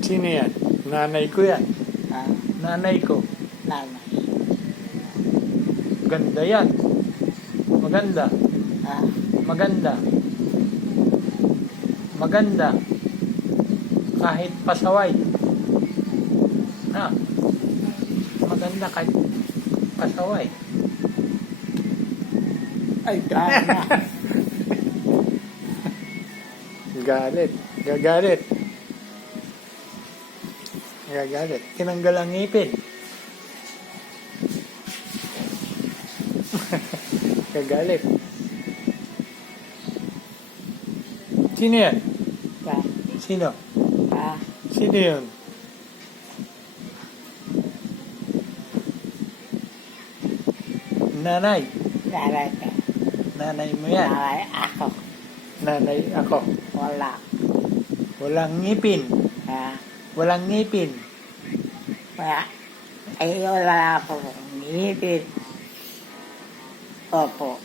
Sino yan? Nanay ko yan. Ah, Nanay ko. nanay. Ganda yan. Maganda. Ah, Maganda. Maganda. Kahit pasaway. Ha? Maganda kahit pasaway. ay, dana. Galit. Gagalit. Gagalit. Tinanggal ang ngipin. Gagalit. Sino yan? Ah, Sino? ah, Sino yun? Nanay. nanay ka. Nanay mo yan. Nanay ako. Nanay ako. Wala. Walang ngipin. Ah, Walang ngipin. wala. Ay, wala ako. Ngipin. Opo.